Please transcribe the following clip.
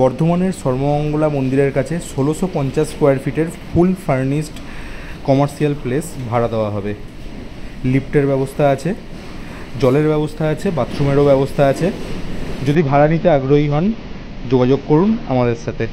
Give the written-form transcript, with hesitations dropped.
বর্ধমানের সর্বমঙ্গলা মন্দিরের কাছে ১৬৫০ স্কোয়ার ফিটের ফুল ফার্নিশড কমার্শিয়াল প্লেস ভাড়া দেওয়া হবে। লিফটের ব্যবস্থা আছে, জলের ব্যবস্থা আছে, বাথরুমেরও ব্যবস্থা আছে। যদি ভাড়া নিতে আগ্রহী হন যোগাযোগ করুন আমাদের সাথে।